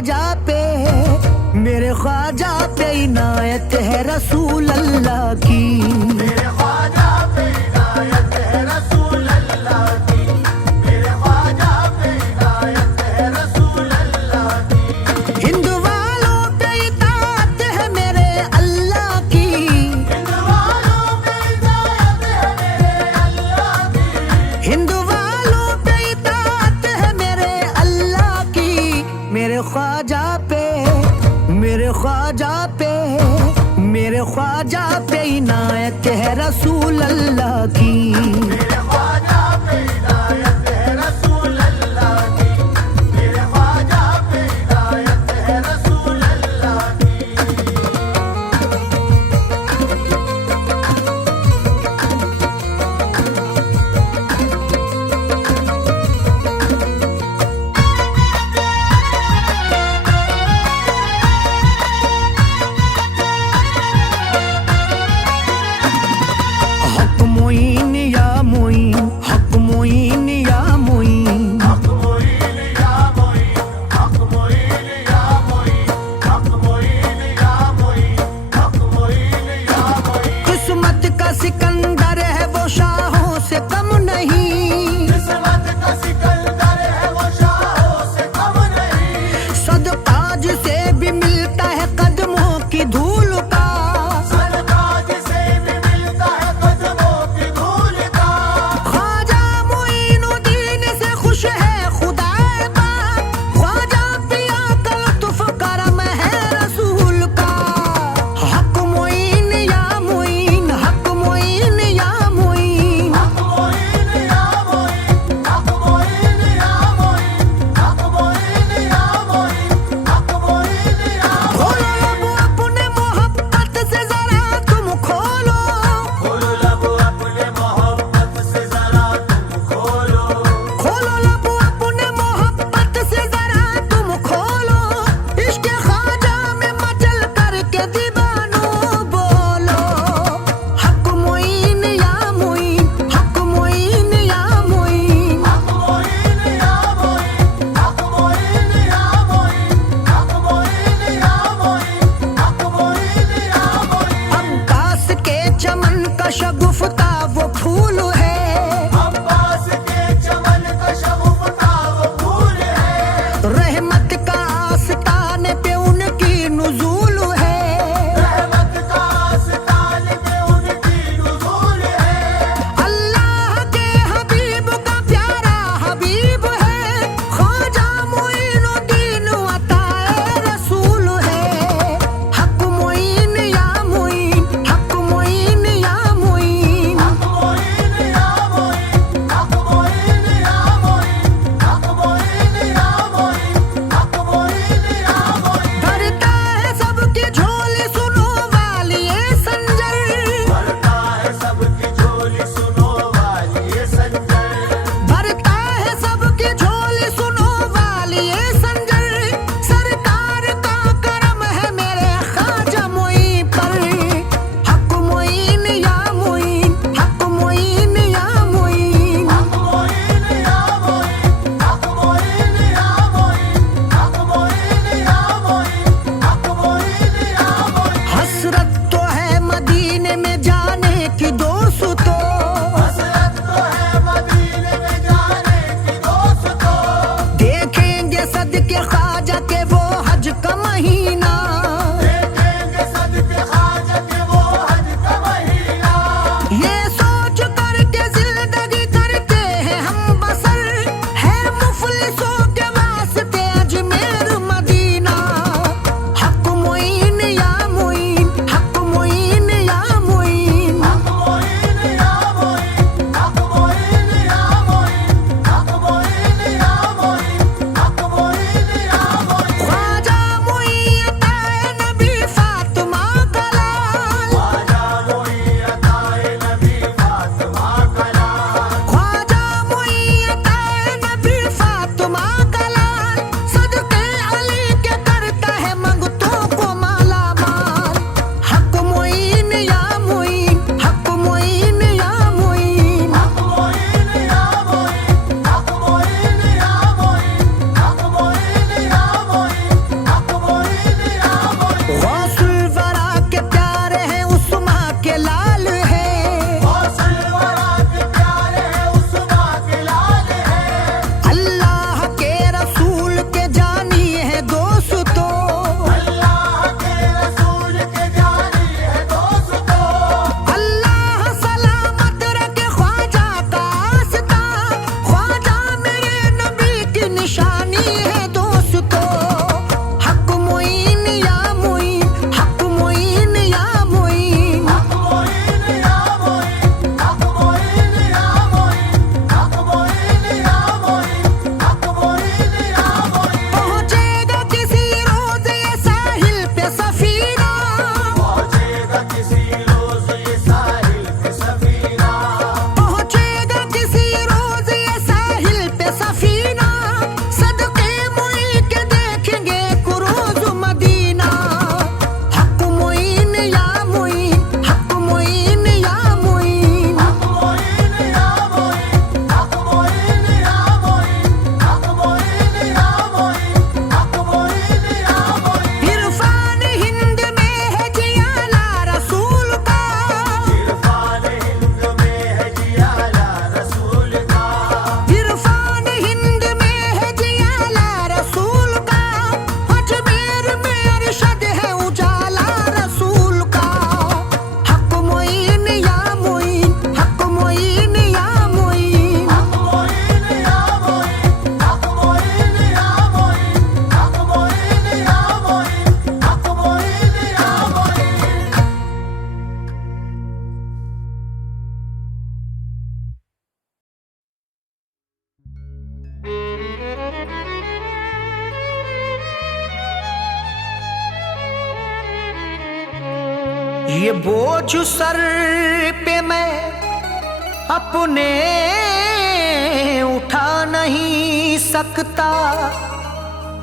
ख्वाजा पे, मेरे ख्वाजा पे इनायत है रसूल अल्लाह की। मेरे ख्वाजा पे इनायत है रसूल अल्लाह की, मेरे ख्वाजा पे इनायत है रसूल अल्लाह की। हिंद वालों पे इताअत है मेरे अल्लाह की, हिंद वालों पे इनायत है मेरे अल्लाह की, हिंद वालों पे इताअत है मेरे अल्लाह की। मेरे ख्वाजा पे, मेरे ख्वाजा पे, मेरे ख्वाजा पे इनायत है रसूल अल्लाह की। मेरे ख्वाजा पे इनायत है रसूल अल्लाह की, मेरे ख्वाजा पे इनायत है रसूल अल्लाह की। हक मोइन या मोइन, हक मोइन या मोइन, हक मोइन या मोइन, हक मोइन या मोइन, हक मोइन या मोइन, हक मोइन या मोइन। किस्मत का सिकंदर है वो शाहों से कम नहीं, किस्मत का सिकंदर है वो शाहों से कम नहीं, सदका जिसे भी मिलता है कदमों की धूल का, सदका जिसे भी मिलता है कदमों की धूल का। ख्वाजा मोइनुद्दीन से खुश है खुदा पाक, ख्वाजा पिया का लुत्फ करम है रसूल का। हक मोइन या मोइन, हक मोइन या मोइन, हक मोइन या मोइन, हक मोइन या मोइन, हक मोइन या मोइन, हक मोइन या खोलो लब अपने मोहब्बत से जरा तुम खोलो, खोलो लब अपने मोहब्बत से जरा तुम खोलो, खोलो लब अपने मोहब्बत से जरा तुम खोलो। इश्क ख्वाजा में मचल करके दीवानों बोलो। हक मोइन या मोइन, हक मोइन या मोइन, हक मोइन या मोइन, हक मोइन या मोइन, हक मोइन या मोइन, हक मोइन या मोइन। अब्बास के चमन का शगुफ्ता वो फूल है, अब्बास के चमन का शगुफ्ता वो फूल है, रहमत का आस्ताने पे उनकी नुज़ूल है। रहमत का आस्तान पे उनकी नुज़ूल है। अल्लाह के हबीब का प्यारा हबीब है, ख्वाजा मोइनुद्दीन अताए रसूल है। हक मोइन या मोइन, हक मोइन या मोइन, हक मोइन या मोइन, हक मोइन या मोइन, हक मोइन या मोइन, हक मोइन या मोइन। भरता है सबकी झोली सुनो वालिए संजर, भरता है सबकी झोली सुनो वालिए संजर, भरता है सबकी झोली सुनो वालिए संजर। सरकार का करम है मेरे ख्वाजा मोइन पर। हक मोइन या मोइन, हक मोइन या मोइन, हक मोइन या मोइन, हक मोइन या मोइन, हक मोइन या मोइन, हक मोइन या मोइन। हसरत तो है मदीने में जाने की दोस्तों, हसरत तो है मदीने में जाने की दोस्तों, देखेंगे सदके ख्वाजा के वो हज का महीना, देखेंगे सदके ख्वाजा के वो हज का महीना। ये सोच करके जिंदगी करते हैं हम बसर, है मुफलिसों के वास्ते अजमेर मदीना। हक मोइन या मोइन, हक मोइन या मोइन, हक मोइन या ये बोझ सर पे मैं अपने उठा नहीं सकता,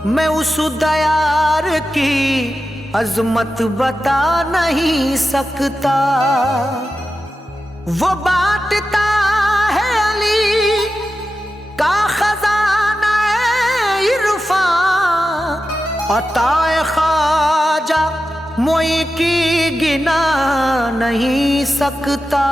मैं उस दयार की अजमत बता नहीं सकता। वो बांटता है अली का खजाना इरफान, अताए ख्वाजा मोई की गिना नहीं सकता।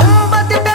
गुंबद पे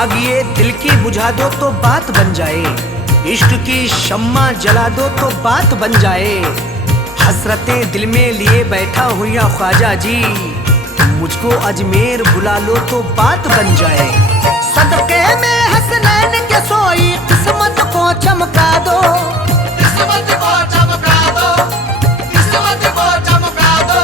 आग ये दिल की बुझा दो तो बात बन जाए, इश्क की शम्मा जला दो तो बात बन जाए। हसरतें दिल में लिए बैठा हूँ या ख्वाजा जी, तुम मुझको अजमेर बुला लो तो बात बन जाए। सदके में हसनैन के सोई किस्मत को चमका दो, किस्मत को चमका दो, किस्मत को चमका दो।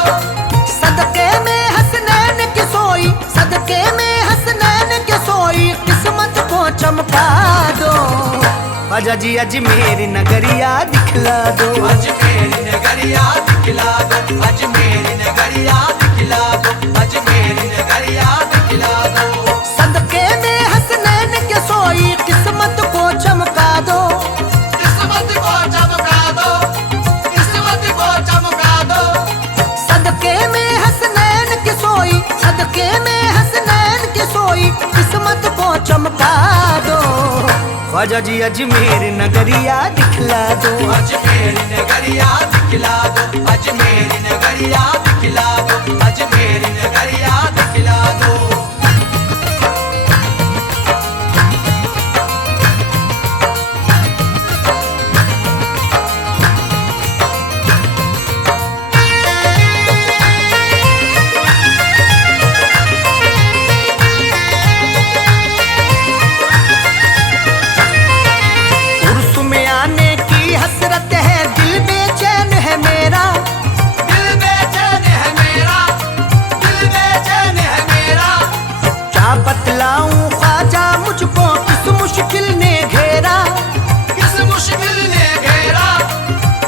सदके में हसनैन के सोई, सदके में हसनैन के सोई किस्मत को चमका दो। ख्वाजा जी अजमेर नगरिया दिखला दो, अजमेर नगरिया दिखला दो, अजमेर नगरिया दिखला दो, अजमेर नगरिया दिखला दो। सदके में हसनैन के सोई किस्मत को चमका दो, किस्मत को चमका दो, किस्मत को चमका दो। सदके में हसनैन के सोई, सदके में हसनैन के सोई किस्मत को चमका दो। ख्वाजा जी अजमेर नगरिया दिखला दो, अजमेर नगरिया दिखला दो, अजमेर नगरिया दिखला दो, अजमेर नगरिया दिखला दो। उर्स में आने की हसरत है, दिल बेचैन है मेरा, दिल बेचैन है मेरा, दिल बेचैन है मेरा। क्या बतलाऊं ख्वाजा मुझको किस मुश्किल ने घेरा। किस मुश्किल ने घेरा,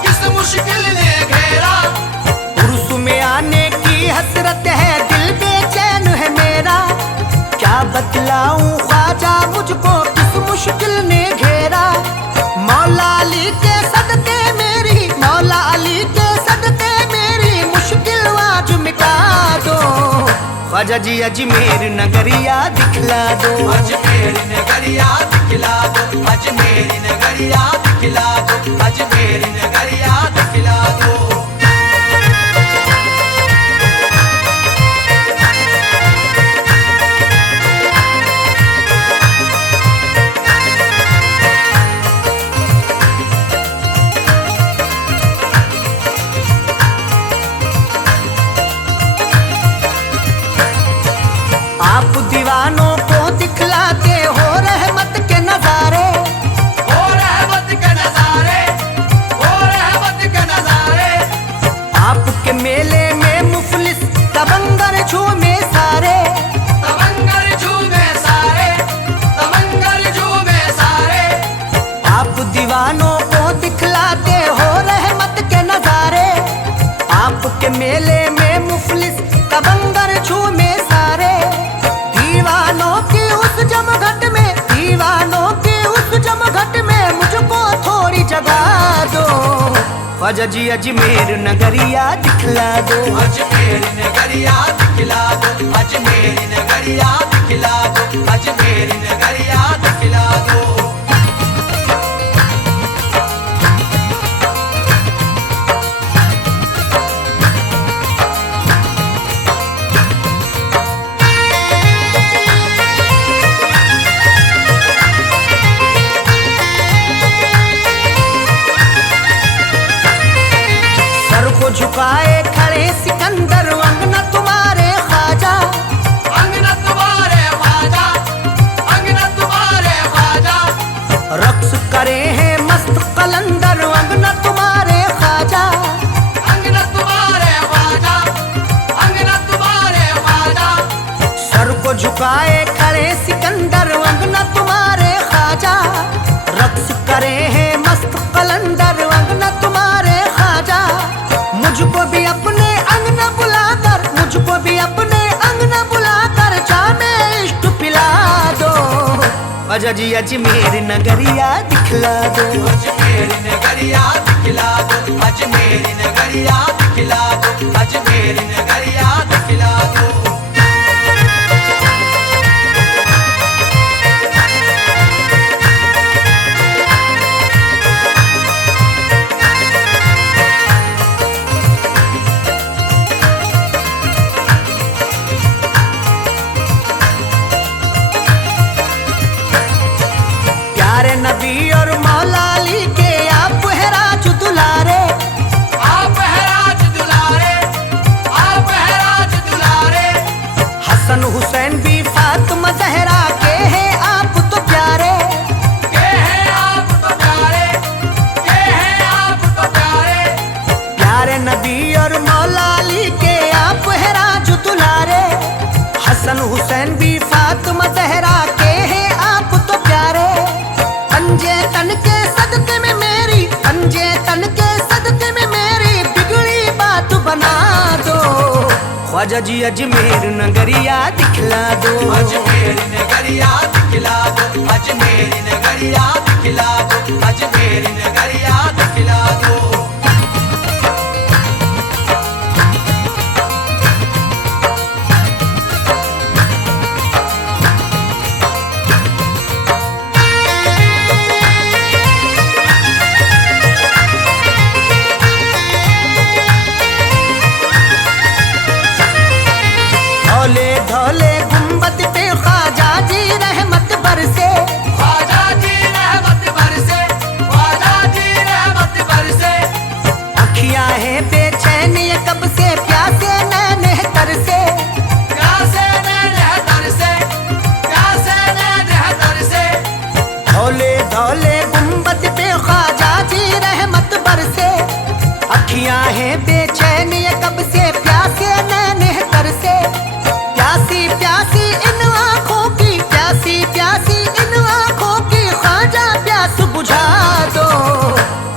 किस मुश्किल ने घेरा। उर्स में आने की हसरत है, दिल बेचैन है मेरा। क्या बतलाऊं ख्वाजा मुझको किस मुश्किल ने घेरा। मौला अली के सदके मेरी, मौला अली के सदके मेरी मुश्किल आज मिटा दो। ख्वाजा जी अजमेर नगरिया दिखला दो, अजमेर नगरिया दिखला दो, अजमेर नगरिया दिखला दो, अजमेर नगरिया दिखला दो। आप दीवानों को दिखलाते हो रहमत के नजारे। ओ रहमत के नजारे, ओ रहमत के नजारे। आपके मेले में मुफलिस तबंगर झूमे सारे। तमंगर झूमे सारे, तमंगर झूमे सारे। आप दीवानों को दिखलाते हो रहमत के नजारे। आपके मेले में मुफलिस तबंगर झूमे सारे। दीवानों की उस जमघट में, दीवानों की उस जमघट में मुझको थोड़ी जगह दो। ख्वाजा जी अजमेर नगरिया दिखला दो, अजमेर नगरिया दिखला दो, अजमेर नगरिया दिखला दो, अजमेर नगरिया दिखला दो। सर को झुकाए खड़े सिकंदर अंगना तुम्हारे ख्वाजा। अंगना तुम्हारे ख्वाजा, अंगना तुम्हारे ख्वाजा। रक्स करे हैं मस्त कलंदर अंगना तुम्हारे ख्वाजा। अंगना तुम्हारे ख्वाजा, अंगना तुम्हारे ख्वाजा। सर को झुकाए खड़े सिकंदर अंगना तुम्हारे ख्वाजा। रक्स करे हैं मस्त कलंदर अंगना तुम्हारे ख्वाजा। मुझको भी अपने अंगना बुलाकर, मुझको भी अपने अंगना बुलाकर जामे इश्क पिला दो। ख्वाजा जी अजमेर नगरिया दिखला दो, अजमेर नगरिया दिखला दो, अजमेर नगरिया दिखला दो, अजमेर नगरिया दिखला दो। हसन हुसैन भी फातिमा जहरा के हैं आप तो प्यारे। पंजे तन के सदके में मेरी, पंजे तन के सदके में मेरी बिगड़ी बात बना दो। ख्वाजा जी अजमेर नगरिया दिखला दो, अजमेर नगरिया दिखला दो, अजमेर नगरिया दिखला दो, अजमेर नगरिया दिखला दो। धौले धौले गुंबद पे ख्वाजा जी रहमत बरसे, ख्वाजा जी रहमत बरसे, ख्वाजा जी रहमत बरसे। अखियां हैं बेचैन ये कब से प्यासे नैने तरसे। प्यासे नैने तरसे, प्यासे नैने तरसे। धौले धौले गुंबद पे ख्वाजा जी रहमत बरसे। अखियां हैं बेचैन ये कब से प्यासे नैने तरसे। प्यासी प्यासी इन आँखों की, प्यासी प्यासी इन आँखों की ख्वाजा प्यास बुझा दो।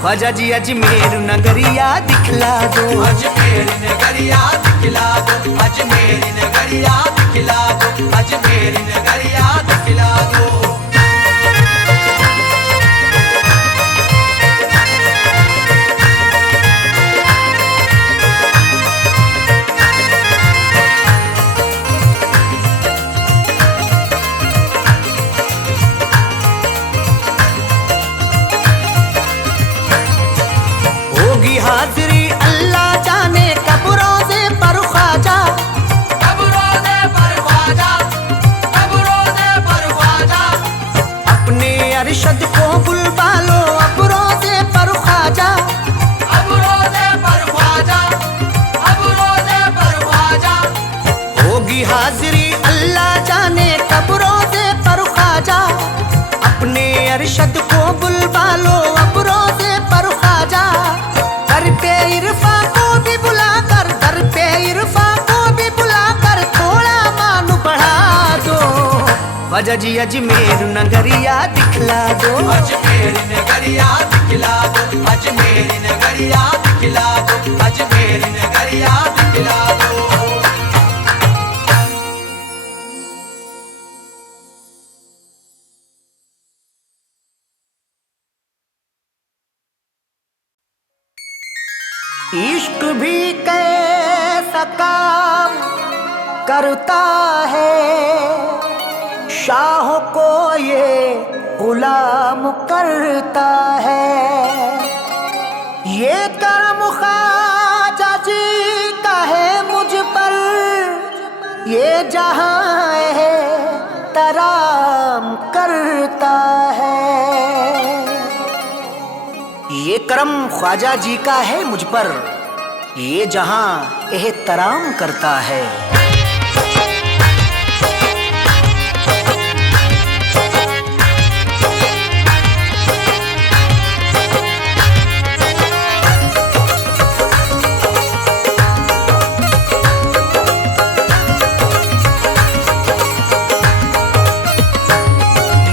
ख्वाजा जी अजमेर नगरिया दिखला दो, अजमेर नगरिया दिखला दो, अजमेर नगरिया दिखला दो, अजमेर नगरिया दिखला दो। होगी हाजिरी अल्लाह जाने कब रोज़े पर ख्वाजा। कब रोज़े पर ख्वाजा, कब रोज़े पर ख्वाजा। अपने अरशद को बुलवा लो अब रोज़े पर ख्वाजा। अब रोज़े पर ख्वाजा, अब रोज़े पर ख्वाजा। होगी हाजिरी अल्लाह जाने कब रोज़े पर ख्वाजा। अपने अरशद को बुलवा लो अब रोज़े पर ख्वाजा। दर पे इरफा को भी बुलाकर, दर पे इरफा को भी बुलाकर थोड़ा मान बढ़ा दो। ख्वाजा जी अजमेर नगरिया दिखला दो, अजमेर नगरिया दिखला दो, अजमेर नगरिया दिखला दो, अजमेर नगरिया दिखला दो। इश्क भी कैसा काम करता है, शाहों को ये गुलाम करता है। ये करम ख्वाजा जी का है मुझ पर, ये जहां है तराम करता है। ये करम ख्वाजा जी का है मुझ पर, ये जहां एहतराम करता है।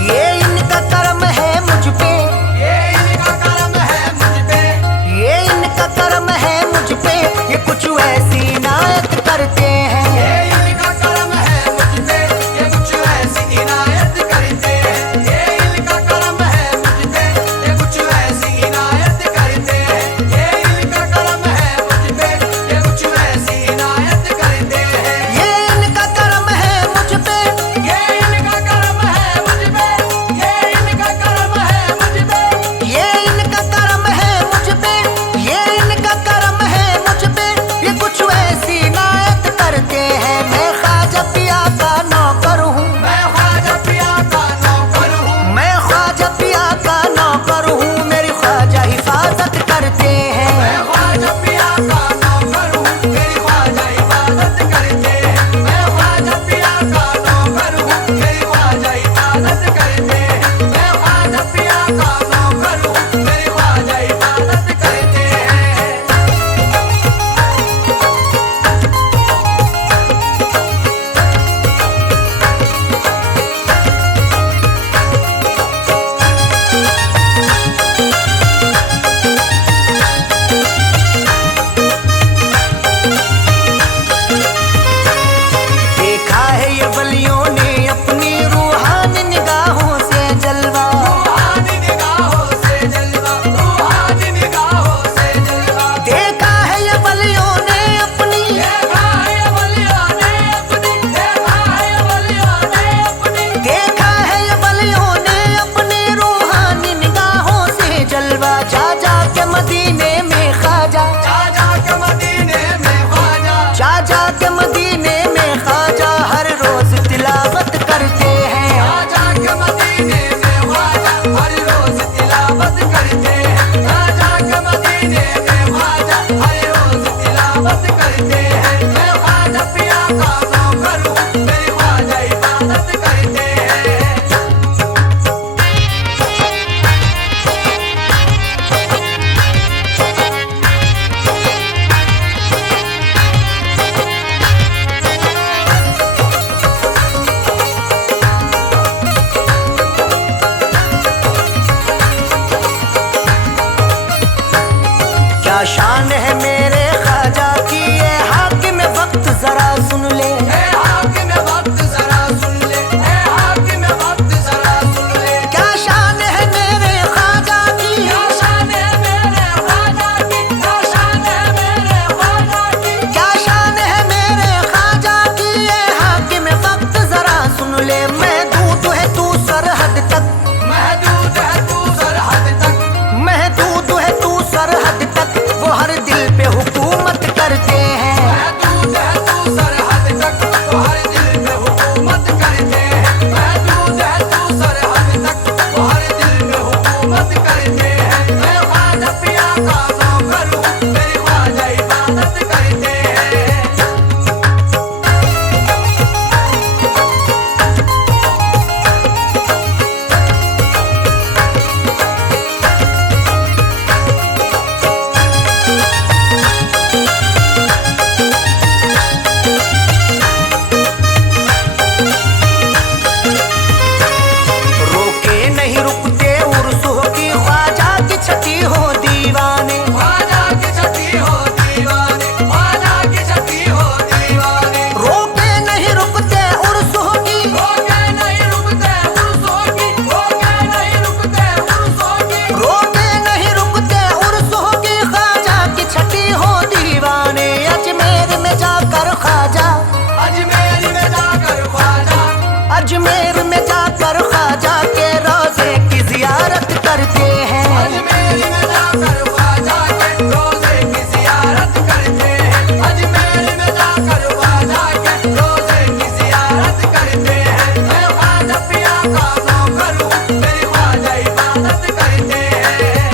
ये इनका करम है मुझ पे, ये इनका करम है मुझ पे, ये इनका करम है मुझ पे, ये कुछ ऐसी नायत करते हैं, शान है मेरे ख्वाजा की, ये हाकिम वक्त जरा सुन ले, ए हाकिम वक्त जरा सुन ले, ए हाकिम वक्त जरा सुन ले। क्या शान है मेरे ख्वाजा की, क्या शान है मेरे ख्वाजा की, क्या शान है मेरे ख्वाजा की। क्या शान है मेरे ख्वाजा की, ये हाकिम वक्त जरा सुन ले। महदूद है तू सरहद तक, महदूद है तू सरहद तक, महदूद है तू सरहद तक, वो हर दिल पे हुकूमत करते हैं। महदूद है तू सरहद तक, वो हर दिल पे हुकूमत करते हैं। महदूद है तू सरहद तक, वो हर दिल पे हुकूमत करते हैं। मैं ख्वाजा पिया का नौकर हूँ, मेरी ख्वाजा इबादत करते हैं। रोके नहीं रुकते उर्सों की, ख्वाजा की छठी हो दीवाने। ख्वाजा की छठी हो दीवाने, ख्वाजा की छठी हो दीवाने। रोके नहीं रुकते उर्सों की, रोके नहीं रुकते उर्सों की, रोके नहीं रुकते उर्सों की। रोके नहीं रुकते उर्सों की, ख्वाजा की छठी हो दीवाने। अजमेर में जाकर ख्वाजा, अजमेर में जाकर ख्वाजा, अजमेर में जाकर ख्वाजा के रोजे की जियारत करते हैं। अजमेर में जाकर ख्वाजा के रोजे की जियारत करते हैं। अजमेर में जाकर ख्वाजा के रोजे की जियारत करते हैं। मैं ख्वाजा पिया का नौकर हूँ, मेरी ख्वाजा इबादत करते हैं।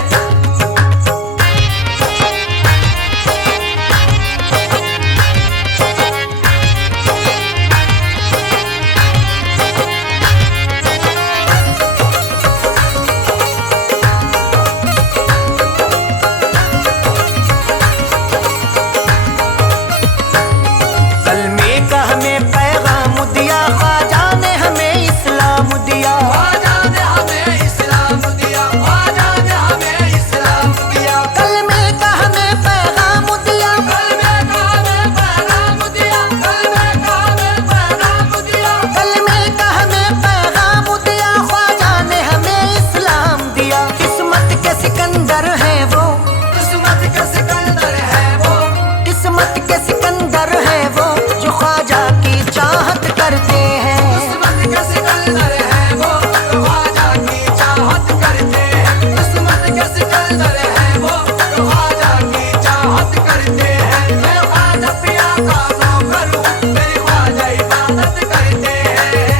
कलमे का हमें पैगाम दिया, ख्वाजा ने हमें इस्लाम दिया। ख्वाजा ने हमें इस्लाम दिया, ख्वाजा ने हमें इस्लाम दिया। कलमे का हमें पैगाम दिया, कलमे का हमें पैगाम दिया, कलमे का हमें पैगाम दिया। कलमे का हमें पैगाम दिया, ख्वाजा ने हमें इस्लाम दिया। किस्मत के सिकंदर हैं वो, किस्मत के सिकंदर है वो, किस्मत के सिकंदर हैं वो, जो ख्वाजा की चाहत करते हैं। किस्मत के सिकंदर है वो, जो ख्वाजा की चाहत करते हैं। किस्मत के सिकंदर है वो, जो ख्वाजा की चाहत करते हैं। मैं ख्वाजा पिया का नौकर हूँ, मेरी ख्वाजा इबादत करते हैं।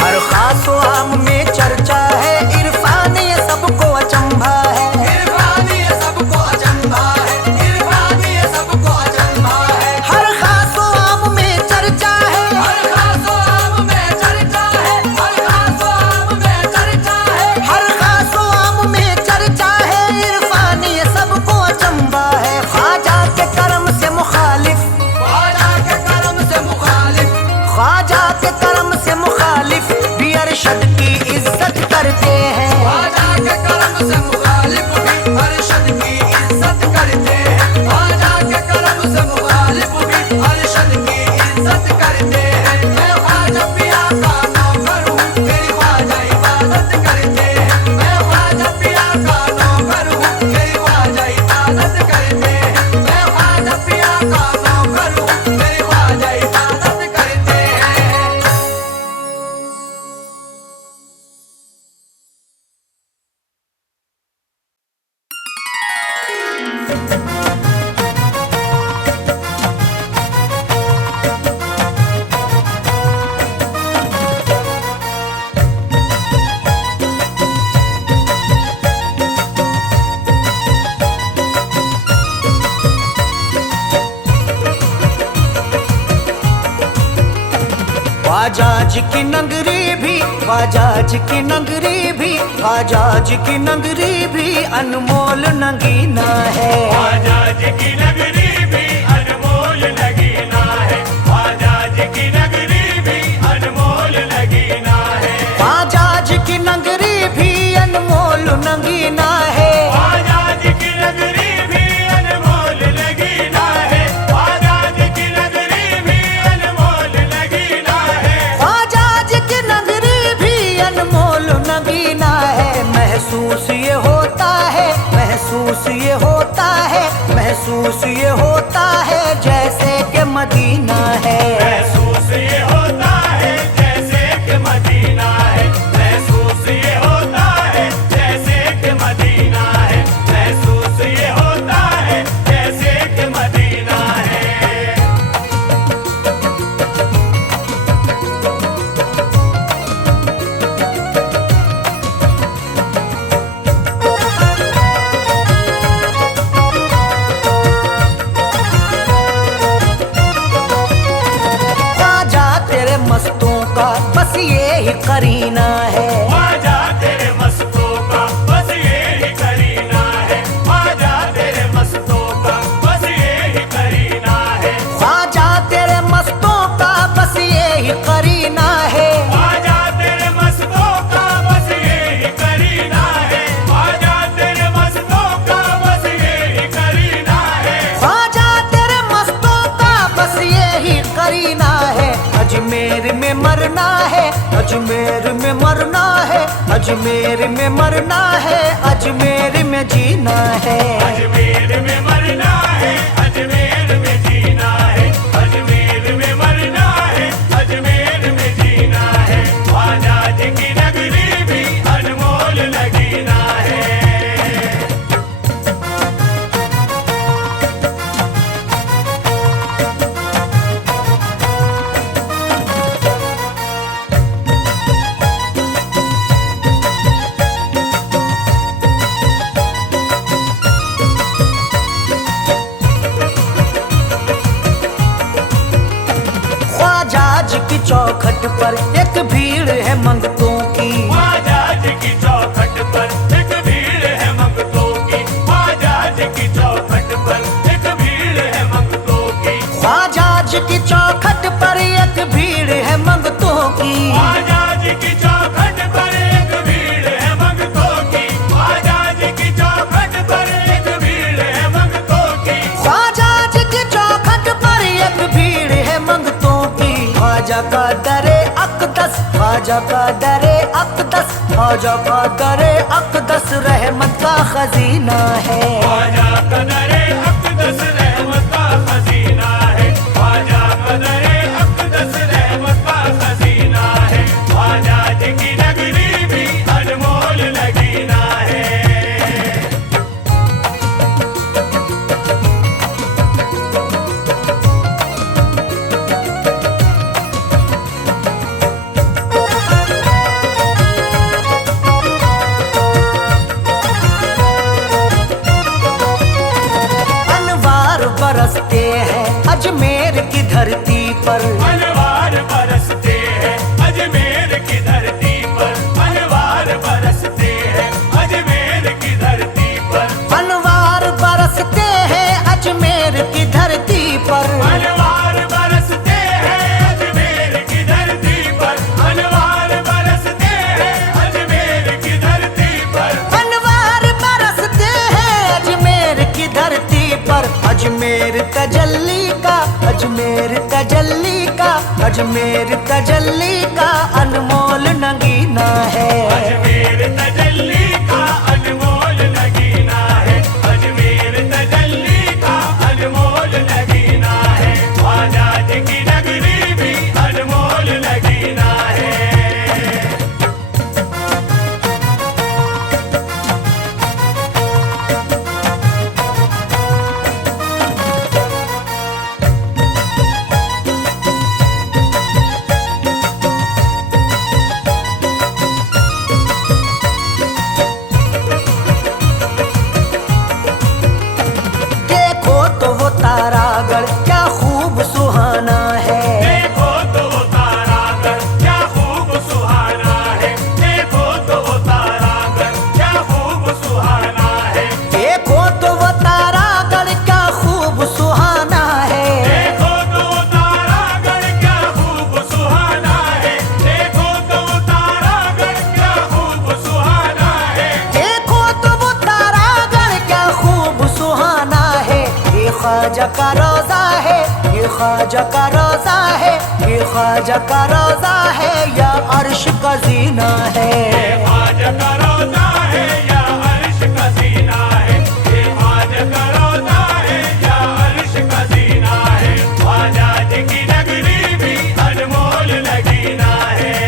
हर खास व आम में चर्चा है, इरफान ये सबको अचंभा है। इरफान ये सबको अचंभा है, इरफान ये सबको अचंभा है। हर खास व आम में चर्चा है, हर खासो आम में चर्चा है, हर खासो आम में चर्चा है। हर खास व आम में चर्चा है, इरफान ये सबको अचंभा है। ख्वाजा के करम से मुखालिफ, ख्वाजा के करम से मुखालिफ, ख्वाजा के करम से मुखालिफ भी अरशद की इज्जत करते हैं। ख्वाजा के करम से मुखालिफ भी अरशद की इज्जत करते हैं। ख्वाजा के करम से मुखालिफ भी अरशद की इज्जत करते हैं। मैं ख्वाजा पिया का नौकर हूँ, मेरी ख्वाजा इबादत करते हैं। मैं ख्वाजा पिया का नौकर हूँ, मेरी ख्वाजा इबादत करते हैं। मैं ख्वाजा पिया का नौकर हूँ, मेरी ख्वाजा इबादत करते हैं। ख्वाजा जी की नगरी भी ख्वाजाज की नगरी भी, ख्वाजाज की नगरी भी अनमोल नगीना है। ख्वाजाज की नगरी भी अनमोल नगीना है, ख्वाजाज की नगरी भी अनमोल नगीना है, ख्वाजाज की नगरी भी अनमोल नगीना है। ख्वाजाज की नगरी भी अनमोल नगीना है, ख्वाजाज की नगरी भी अनमोल नगीना है, ख्वाजाज की नगरी भी अनमोल नगीना है। महसूस ये होता है, महसूस ये होता है, महसूस ये होता है जैसे कि मदीना है। महसूस ये होता है जैसे कि मदीना है, महसूस ये होता है जैसे कि मदीना है, महसूस ये होता है जैसे कि मदीना है। ख्वाजा तेरे मस्तों का बस ये ही करीना है। ख्वाजा तेरे मस्तों का बस ये ही करीना है, ख्वाजा तेरे मस्तों का बस ये ही करीना है, ख्वाजा तेरे मस्तों का बस ये ही करीना है। ख्वाजा तेरे मस्तों का बस ये ही करीना है, ख्वाजा तेरे मस्तों का बस ये ही करीना है, ख्वाजा तेरे मस्तों का बस ये ही करीना है। अजमेर में मरना है, अजमेर में मरना है, अजमेर में मरना है, अजमेर में जीना है। अजमेर में मरना है, अजमेर में जीना है, अजमेर में मरना है, अजमेर में जीना है, ख्वाजाज की नगरी भी अनमोल नगीना है। ख्वाजाज की चौखट पर एक भीड़ है मंगतों की, ख्वाजाज की चौखट पर एक भीड़ है मंगतों की, ख्वाजाज की चौखट पर एक भीड़ है मंगतों की, ख्वाजाज की चौखट पर एक भीड़ है मंगतों की, ख्वाजाज की चौखट पर एक भीड़ है मंगतों की, ख्वाजाज की चौखट पर एक भीड़ है मंगतों की, ख्वाजाज की चौखट पर एक भीड़ है मंगतों की। ख्वाजा का दरे अकदस, ख्वाजा का दरे अकदस, ख्वाजा का दरे अकदस रहमत का खजीना है। ख्वाजा कदरे अक़दस रहमत का खजीना है, ख्वाजा कदरे अक़दस रहमत का खजीना है, ख्वाजाज की नगरी भी अनमोल नगीना है। अनवार बरसते हैं अजमेर की धरती पर, अनवार बरसते हैं अजमेर की धरती पर, अनवार बरसते हैं अजमेर की धरती पर, अनवार बरसते हैं अजमेर की धरती पर, अनवार बरसते हैं अजमेर की धरती पर, अनवार बरसते हैं अजमेर की धरती पर, अनवार बरसते हैं अजमेर की धरती पर। अजमेर तजल्ली का, अजमेर तजल्ली का, अजमेर तजल्ली का अनमोल नगीना है। अजमेर तजल्ली का अनमोल नगीना है, अजमेर तजल्ली का अनमोल नगीना है, ख्वाजाज की नगरी भी अनमोल नगीना है। ख्वाजा का रोजा है, ये ख्वाजा का रोजा है, ये ख्वाजा का रोजा है या अर्श का जीना है। ये ख्वाजा का रोजा है या अर्श का सीना है, ये ख्वाजा का रोजा है या अर्श का सीना है। ख्वाजा जी की नगरी भी अनमोल लगीना है।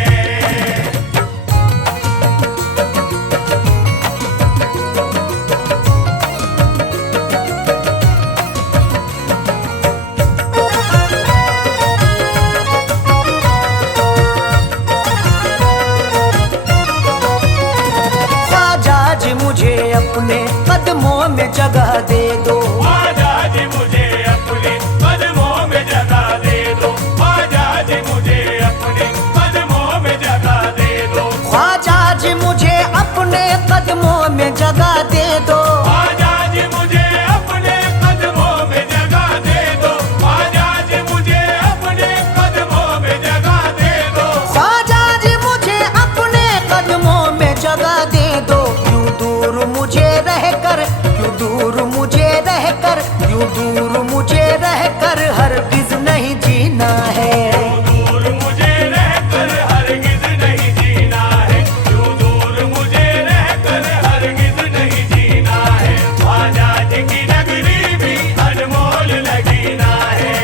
ख्वाजा जी मुझे अपने कदमों में जगह दे दो, ख्वाजा जी मुझे अपने कदमों में जगह दे दो, ख्वाजा जी मुझे अपने कदमों में जगह दे दो, ख्वाजा जी मुझे अपने कदमों में जगह दे दो, ख्वाजा जी मुझे अपने कदमों में जगह दे दो, ख्वाजा जी मुझे अपने कदमों में जगह दे दो। ख्वाजा जी मुझे अपने कदमों में जगह दे दो। यूं दूर मुझे रहकर, यूं दूर मुझे रहकर, यूं दूर मुझे रहकर हरगिज नहीं जीना है। दूर मुझे रहकर हरगिज नहीं जीना है, यूं दूर मुझे रहकर हरगिज नहीं जीना है। ख्वाजा जी की नगरी भी अनमोल लगीना है।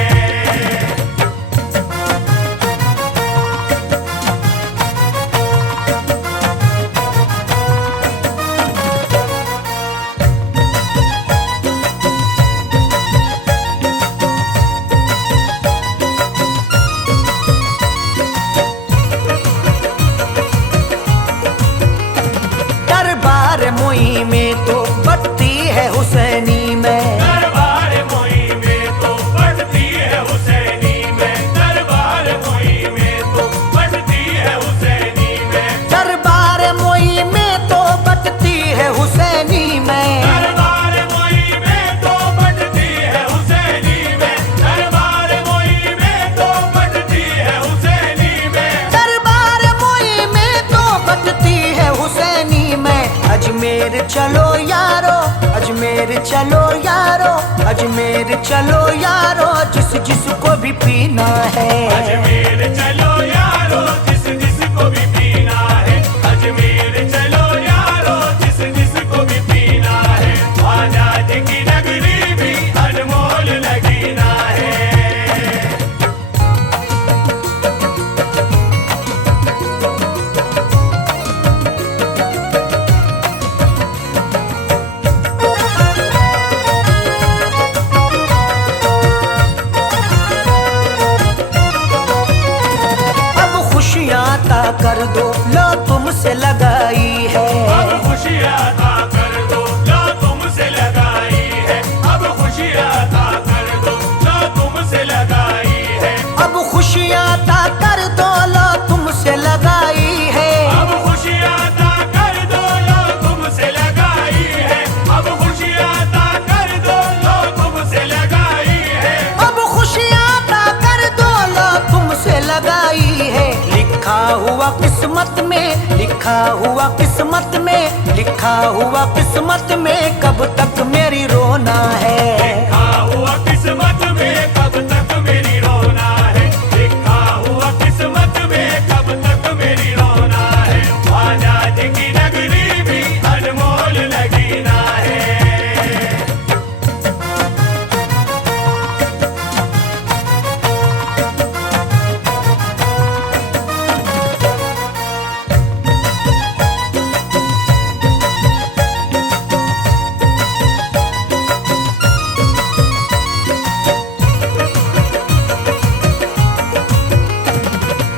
दरबार मोई में तो बत्ती है हुसैनी में, दरबार मोई में तो बढ़ती है हुसैनी में, दरबार मोई में तो बढ़ती है हुसैनी में, दरबार मोई में तो बत्ती है हुसैनी में, दरबार मोई में तो बढ़ती है हुसैनी में, दरबार मोई में तो बढ़ती है हुसैनी में। दरबार मोई में तो बत्ती है हुसैनी में। अजमेर चलो यारो, अजमेर चलो यारो, अजमेर चलो यारो, जिस जिसको भी पीना है। अजमेर चलो यारो, जिस जिसको भी पीना है, अजमेर चलो यारो, जिस जिसको भी पीना है। ख्वाजा जी की नगरी भी अनमोल लगीना है। अब खुशियाँ ता कर दो, लो तुमसे लगाई है। अब खुशियाँ अता कर दो, लो तुमसे लगाई है, अब खुशियाँ अता कर दो, लो तुमसे लगाई है, अब खुशियाँ ता कर दो, लो तुमसे लगाई है। अब खुशियाँ अता कर दो, लो तुमसे लगाई है, अब खुशियाँ अता कर दो, लो तुमसे लगाई है। अब खुशियाँ ता कर दो, लो तुमसे लगाई है। लिखा हुआ किस्मत में, लिखा हुआ किस्मत में, लिखा हुआ किस्मत में कब तक मेरी रोना है। लिखा हुआ किस्मत में कब तक मेरी रोना है, लिखा हुआ किस्मत में कब तक मेरी रोना है। ख्वाजा जी की नगरी भी अनमोल लगीना है।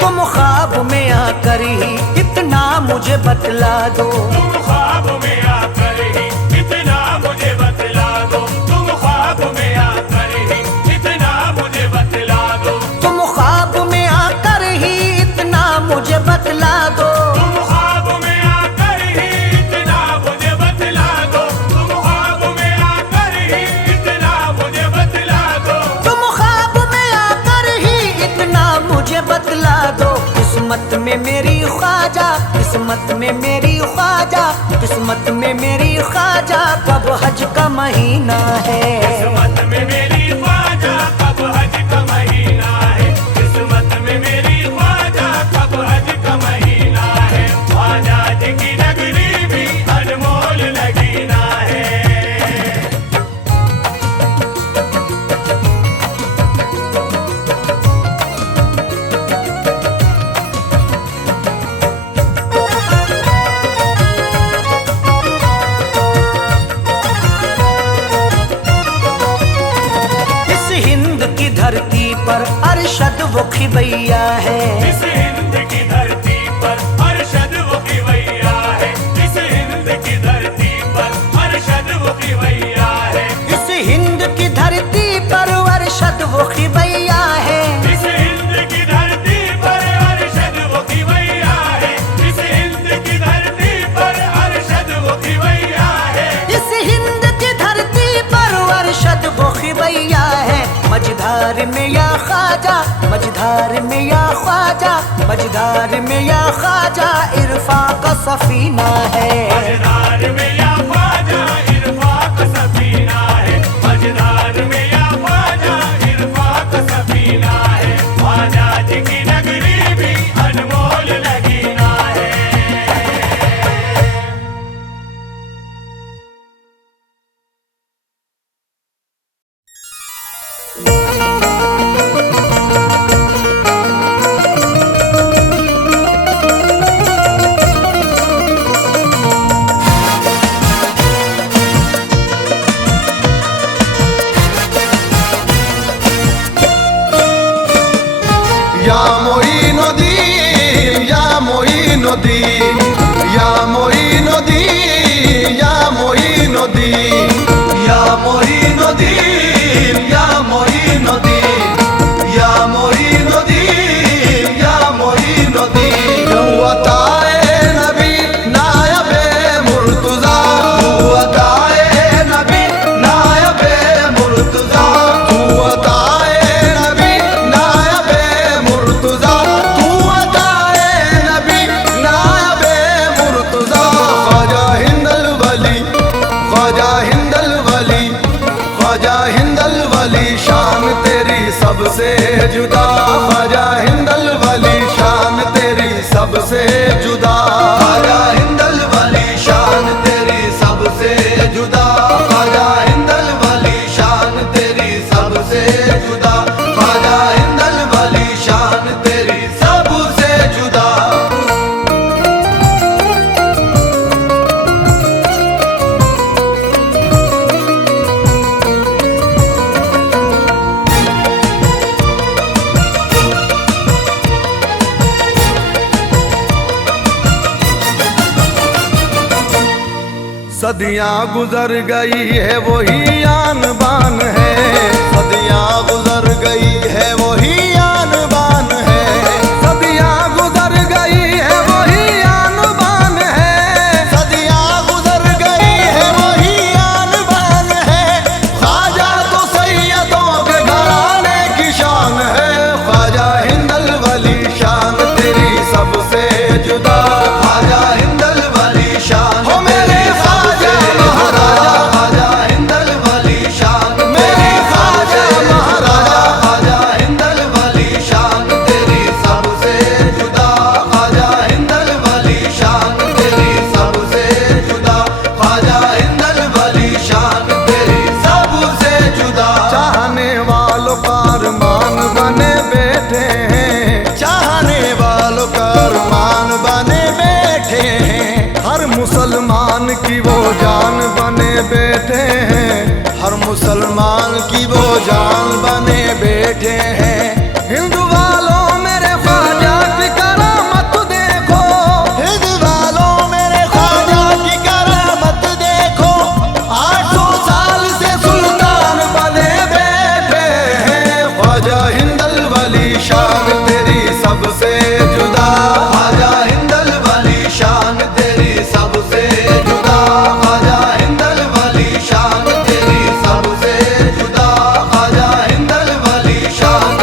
तुम ख्वाब में आकर ही इतना मुझे बतला दो, तुम ख्वाब में आकर ही इतना मुझे बतला दो, तुम ख्वाब में आकर ही इतना मुझे बतला दो, तुम ख्वाब में आकर ही इतना मुझे बतला दो। तुम ख्वाब में आकर ही इतना मुझे बतला दो, तुम ख्वाब में आकर ही इतना मुझे बतला दो। तुम ख्वाब में आकर ही इतना मुझे बतला दो। किस्मत में मेरी ख्वाजा, किस्मत में मेरी ख्वाजा, किस्मत में मेरी ख्वाजा कब हज का महीना है। किस्मत में मेरी ख्वाजा कब हज का महीना है, किस्मत में मेरी ख्वाजा कब हज का महीना है। ख्वाजा जी की नगरी भी अनमोल नगीना है। इस हिंद की धरती पर अरशद वो खिवैया है। इस हिंद की धरती पर अरशद वो खिवैया है। इस हिंद की धरती पर अरशद वो खिवैया है। इस हिंद की धरती पर अरशद वो खिवैया है। इस हिंद की धरती पर अरशद वो खिवैया है। इस हिंद की धरती पर अरशद वो खिवैया है। इस हिंद की धरती पर अरशद वो खिवैया है। मझधार में या ख्वाजा, मझधार में या ख्वाजा, मझधार में या ख्वाजा इरफा का सफीना है। मझधार में या ख्वाजा इरफा का सफीना है। मझधार में या ख्वाजा इरफा का सफीना है। ख्वाजा जी की नगरी भी अनमोल नगीना है। Ya Moinuddin, Ya Moinuddin, Ya Moinuddin, Ya Moinuddin, या मोइनुद्दीन या मोइनुद्दीन या मोइनुद्दीन या मोइनुद्दीन वताए नबी नायबे मुर्तजा, वताए नबी नायबे मुर्तजा वताए नबी नायबे मुर्तजा, वताए नबी नायबे मुर्तजा। ख्वाजा हिंदल वली, ख्वाजा हिंदल वली, ख्वाजा हिंदल वली शान तेरी सबसे जुदा, ख्वाजा हिंदल वली शान तेरी सबसे जुदा। ख्वाजा हिंदल वाली शान तेरी सबसे जुदा, ख्वाजा हिंदल वाली शान तेरी सबसे जुदा, ख्वाजा हिंदल वाली शान तेरी सबसे जुदा। सदियां गुजर गई है वही आन बान है, सदियां गुजर गई है वही आन बान है, सदियां गुजर गई है वही आन बान है, सदियां गुजर गई है वही आन बान है। ख्वाजा तो सैयदों के घराने की शान है, ख्वाजा हिंदल वली शान तेरी सबसे जुदा, ख्वाजा हिंदल वाली शान हो मेरे ख्वाजा महाराजा, ख्वाजा हिंदल वाली शान मेरे ख्वाजा महाराजा, ख्वाजा हिंदल वाली शान तेरी सबसे जुदा, ख्वाजा हिंदल वाली शान तेरी सबसे जुदा, ख्वाजा हिंदल वाली शान तेरी सबसे जुदा। चाहने वालों का अरमान बने बैठे हैं, चाहने वालों का अरमान बने बैठे हैं, हर मुसलमान की वो जान बने बैठे हैं, हर मुसलमान की वो जान बने बैठे हैं। हिंदू वालों मेरे ख्वाजा की करामत देखो, हिंदू वालों मेरे ख्वाजा की करामत देखो, 800 साल से सुल्तान बने बैठे हैं। ख्वाजा हिंदल वली शान तेरी सबसे जुदा, ख्वाजा हिंदल वाली शान तेरी सबसे जुदा, ख्वाजा हिंदल वाली शान तेरी सबसे जुदा, ख्वाजा हिंदल वाली शान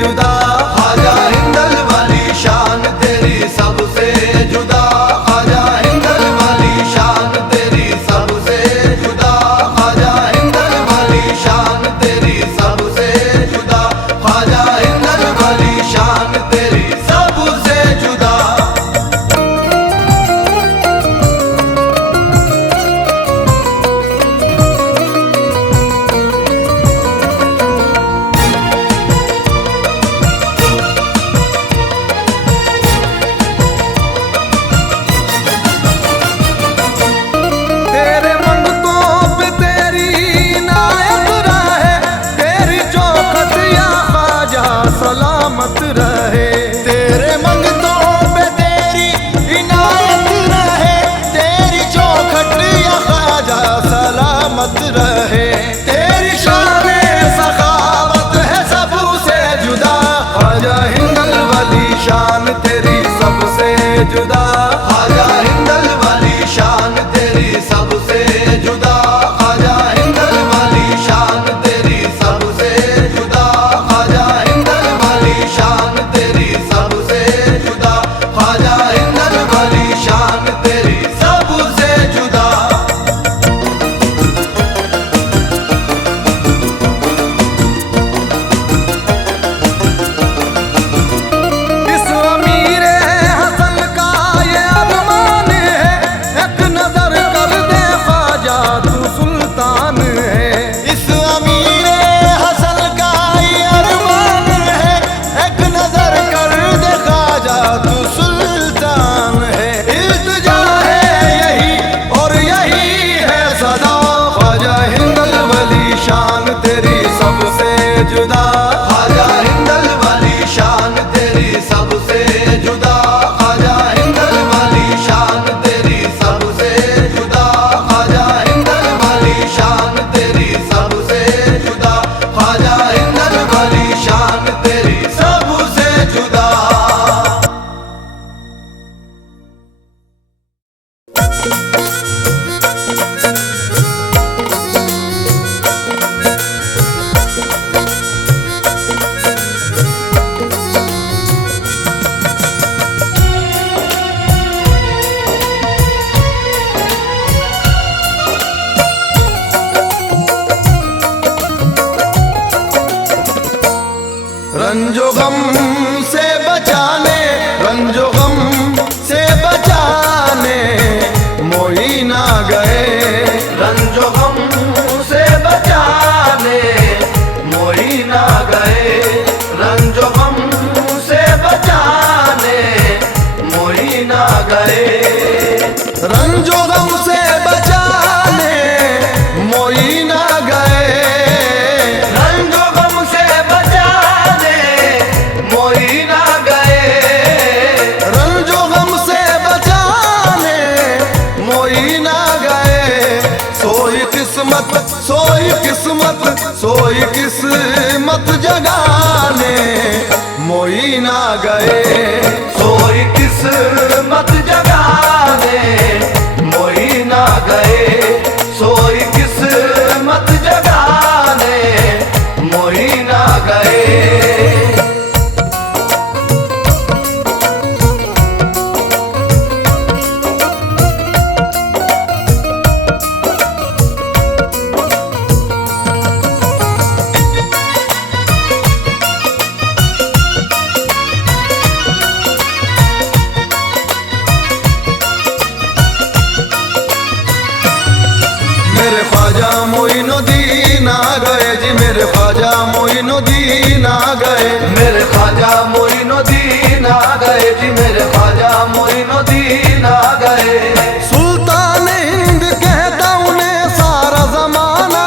जुदा। ख्वाजा हिंदल वाली शान तेरी सबसे जुदा। ख्वाजा हिंदल वाली शान तेरी सबसे जुदा। ख्वाजा हिंदल वाली शान तेरी सबसे जुदा। ख्वाजा हिंदल वाली शान तेरी सबसे जुदा। तेरे मंगतों पे तेरी इनायत रहे, तेरी चौखट या ख्वाजा सलामत रहे। तेरे मंगतों पे तेरी इनायत रहे, तेरी चौखट या ख्वाजा सलामत रहे। तेरी शान सखावत है सबसे जुदा। ख्वाजा हिंदल वाली शान तेरी सबसे जुदा। ख्वाजा हिंदल वाली शान तेरी सबसे जुदा। ख्वाजा हिंदल वाली शान तेरी सबसे जुदा। ख्वाजा हिंदल वाली शान तेरी सबसे जुदा। ख्वाजा हिंदल वाली शान तेरी सबसे जुदा। इस अमीर हसन का ये अरमान है, एक नजर कर दे ख्वाजा तू सुल्तान है। इस अमीर हसन का ये अरमान है, एक नजर कर दे ख्वाजा तू सुल्तान है। इल्तिजा है यही और यही है सदा। ख्वाजा हिंदल वाली शान तेरी सबसे जुदा। ख्वाजा हिंदल वाली शान तेरी सबसे जुदा। ख्वाजा हिंदल वाली शान तेरी सबसे जुदा। ख्वाजा हिंदल वाली शान तेरी सबसे जुदा। ख्वाजा हिंदल वाली शान तेरी सबसे जुदा। रंजो गम से बचाने, रंजो गम से बचाने मोही ना गए। रंजो गम से बचाने मोही ना गए। रंजो गम से बचाने मोही ना गए। रंजो गम से बचाने मोही ना गए। रंजो गम से बचाने मोही ना गए। रंजो गम से बचाने मोही ना गए। सोई किस्मत, सोई किस्मत, सोई किस्मत जगाने मोही ना गए। सोई किस्मत जगाने मोही ना गए। सोई किस्मत जगाने मोही ना गए। मेरे ख्वाजा मोइनुद्दीन आ गए जी, मेरे ख्वाजा मोइनुद्दीन आ गए। मेरे ख्वाजा मोइनुद्दीन आ गए जी, मेरे ख्वाजा मोइनुद्दीन आ गए। सुल्तान हिंद कहता उन्हें सारा जमाना,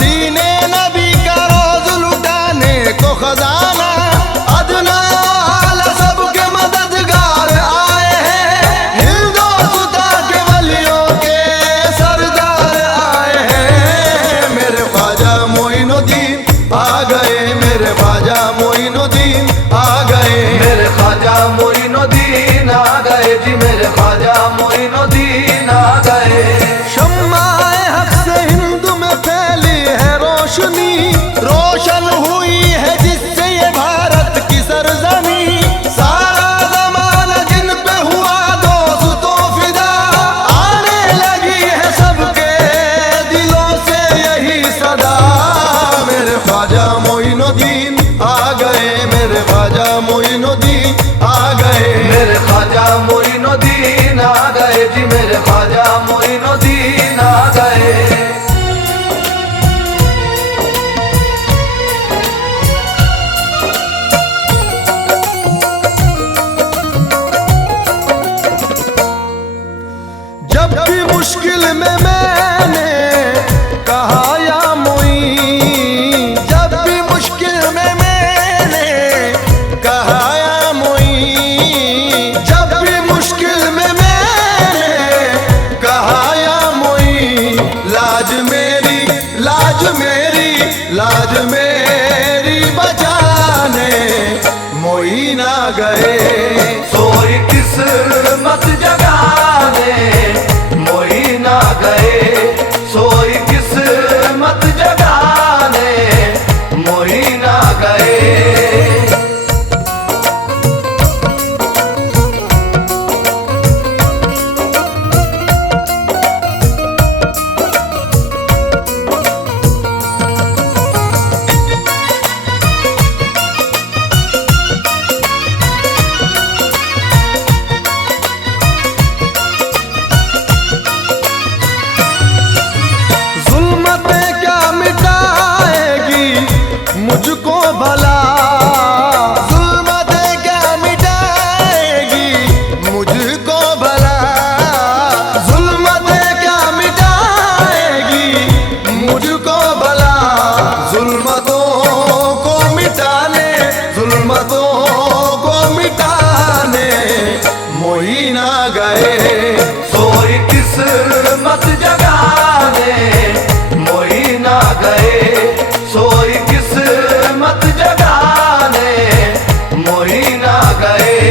दीने नबी का रोज लुटाने को खजाना। अदना आला सबके मददगार आए हैं, हिंदोस्तां के वलियों के सरदार आए हैं। मेरे ख्वाजा मोइनुद्दीन आ गए, मेरे ख्वाजा मोइनुद्दीन आ गए। ख्वाजा मोइनुद्दीन आ गए, मेरे ख्वाजा मोइनुद्दीन आ गए, मेरे ख्वाजा मोइनुद्दीन आ गए जी, मेरे ख्वाजा मोइनुद्दीन आ गए। जब भी मुश्किल में मैंने कहा या मोई, जब भी मुश्किल में मैंने कहा या मोई, जब भी मुश्किल में मैंने कहा या मोई, लाज मेरी लाज मेरी लाज मेरी बचाने मोई ना गए। सोई किस्मत जगाने मोई ना गए, सोई किस्मत जगाने मोई ना गए। जुल्मतें क्या मिटाएगी मुझको भला, जुल्मतें क्या मिटाएगी मुझको भला, जुल्मतें क्या मिटाएगी मुझको भला, जुल्मतों को मिटाने, जुल्मतों को मिटाने मोई ना गए। सोई किस्मत जगाने मोई ना गए, सोई किस्मत जगाने मोई ना गए।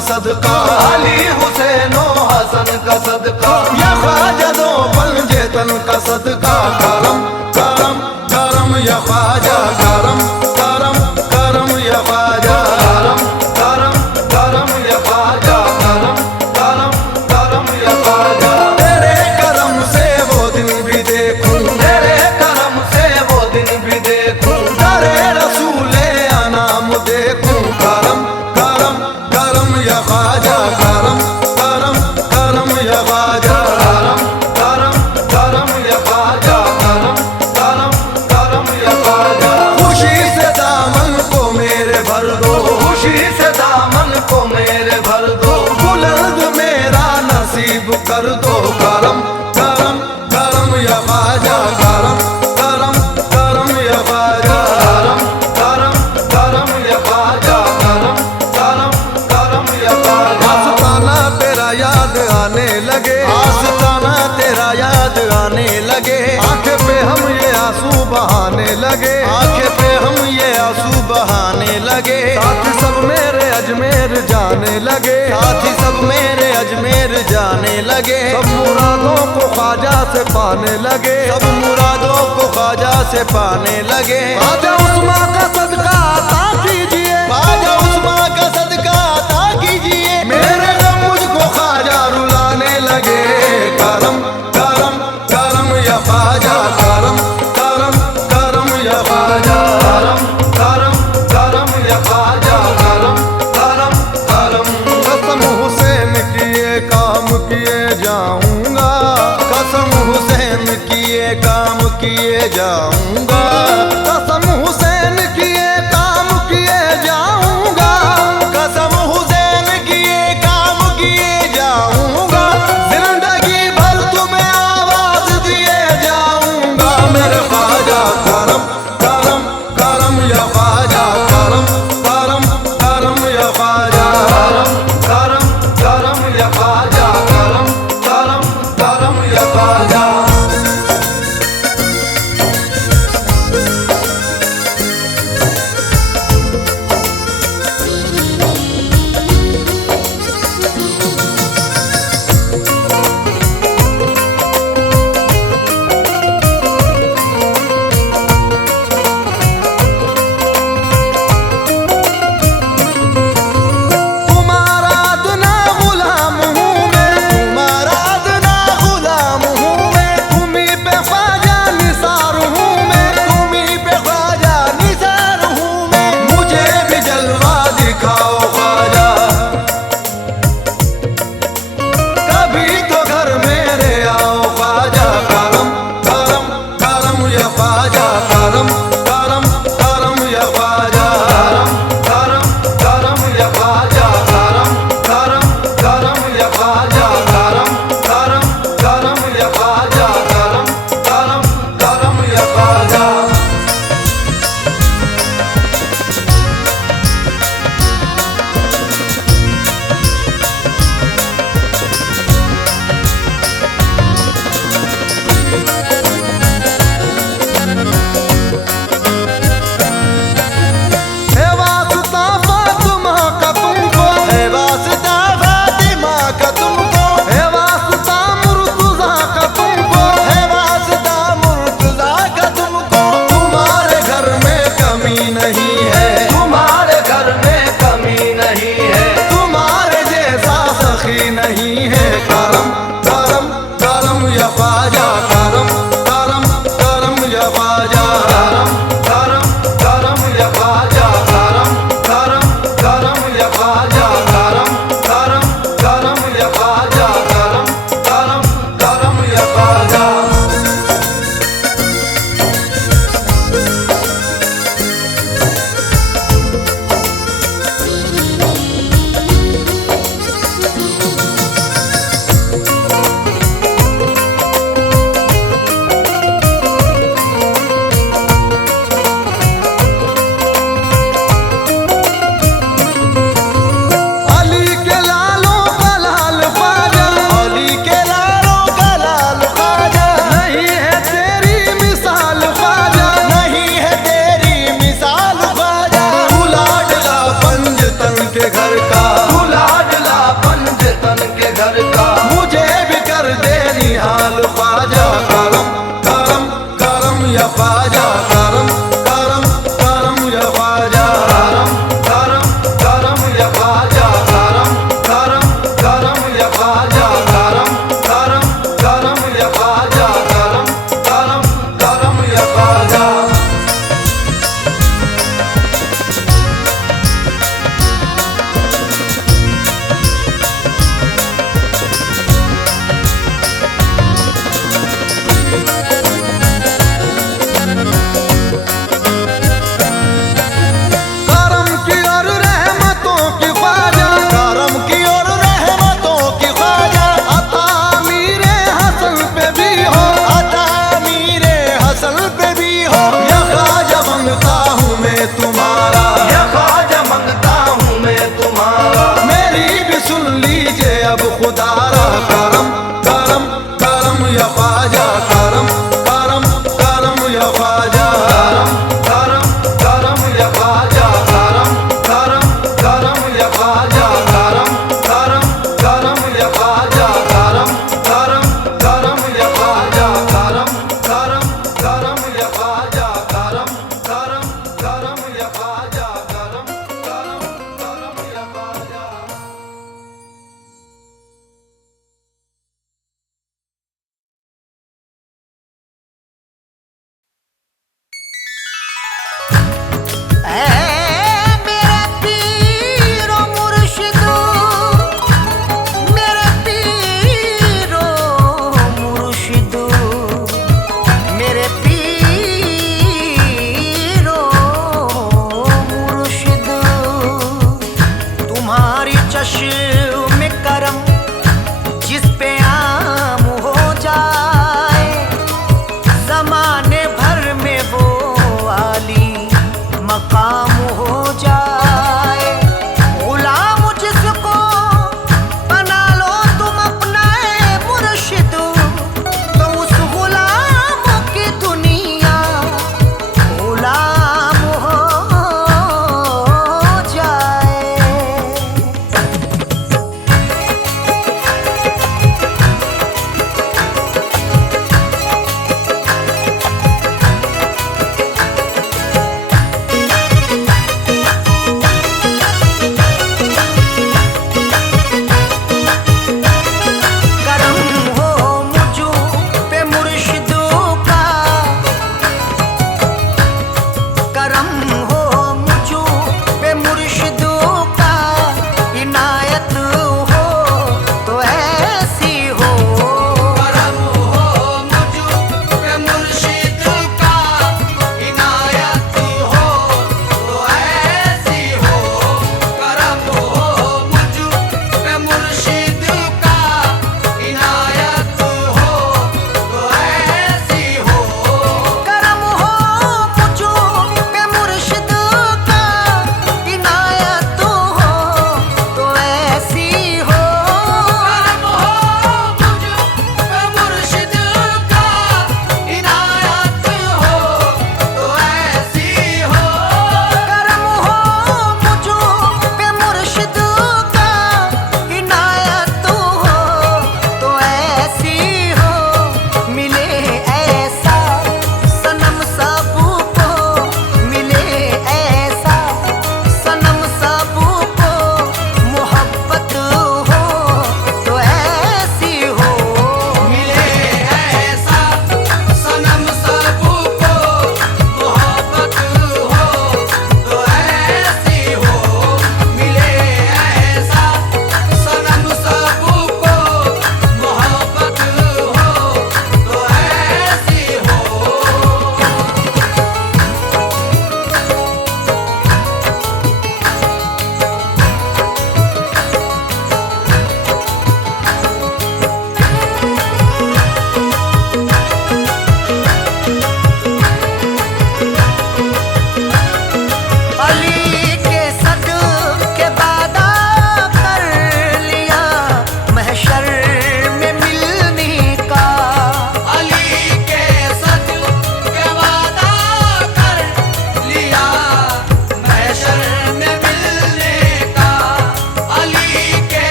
का सदका, अली हुसैनो हसन का सदका, या ख्वाजा दो पंजे तन का सदका। करम करम करम या ख्वाजा, करम करम करम या ख्वाजा, करम करम करम या ख्वाजा, करम करम करम या ख्वाजा। तेरे करम से वो दिन भी देखूं, तेरे करम से वो दिन भी देखूं, तेरे रसूले अनाम देखूं। करम करम करम या ख्वाजा, करम करम करम या ख्वाजा, करम करम करम या ख्वाजा, करम करम करम या ख्वाजा। खुशी से दामन को मेरे भर दो, खुशी से दामन को मेरे भर दो, बुलंद मेरा नसीब कर दो। करम करम करम या ख्वाजा, करम करम करम या ख्वाजा, करम करम करम या ख्वाजा, करम करम करम या ख्वाजा। आस्ताना तेरा याद आने लगे, आस्ताना तेरा याद आने लगे, आंखें पे हम ये आंसू बहाने लगे, आंखें पे हम ये आंसू बहाने लगे। साथी सब मेरे अजमेर जाने लगे, साथी सब मेरे अजमेर जाने लगे। सब मुरादों को ख्वाजा से पाने लगे, सब मुरादों को ख्वाजा से पाने लगे। ख्वाजा उस्मा का सदका अता कीजिए, ख्वाजा उस्मा का सदका अता कीजिए, मेरे गम मुझको ख्वाजा रुलाने लगे। करम करम करम या ख्वाजा, करम करम करम या ख्वाजा, करम करम करम या ख्वाजा, करम करम करम। कसम हुसैन किए काम किए जाऊंगा, कसम हुसैन किए काम किए जाऊंगा, कसम हुसैन किए काम किए जाऊंगा, कसम हुसैन किए काम किए जाऊंगा। जिंदगी भर तुम्हें आवाज दिए जाऊंगा मेरे ख्वाजा। करम करम करम या ख्वाजा, करम करम करम या ख्वाजा, करम करम करम या ख्वाजा, करम करम करम या ख्वाजा। तुम्हारा अदना गुलाम हूँ मैं, तुम्हारा अदना गुलाम हूँ मैं, तुम्हीं पे ख्वाजा निसार हूँ मैं, तुम्हीं पे ख्वाजा निसार हूँ मैं। मुझे भी जलवा दिखाओ ख्वाजा, कभी तो घर मेरे आओ ख्वाजा। करम करम करम या ख्वाजा, करम करम करम या ख्वाजा, करम करम करम या ख्वाजा, करम करम करम या ख्वाजा, करम करम करम या ख्वाजा, करम करम करम या ख्वाजा। है वास्ता फातिमा का तुमको, है वास्ता फातिमा का तुमको, है वास्ता मुर्तज़ा का तुमको, है वास्ता मुर्तज़ा का तुमको। तुम्हारे घर में कमी नहीं है, तुम्हारे घर में कमी नहीं है, तुम्हारे जैसा सखी नहीं है। करम करम करम या ख्वाजा, करम करम करम या ख्वाजा, करम करम करम या ख्वाजा, करम करम करम या ख्वाजा, करम करम करम या ख्वाजा, करम करम करम या ख्वाजा। के घर का, तू लाडला आतश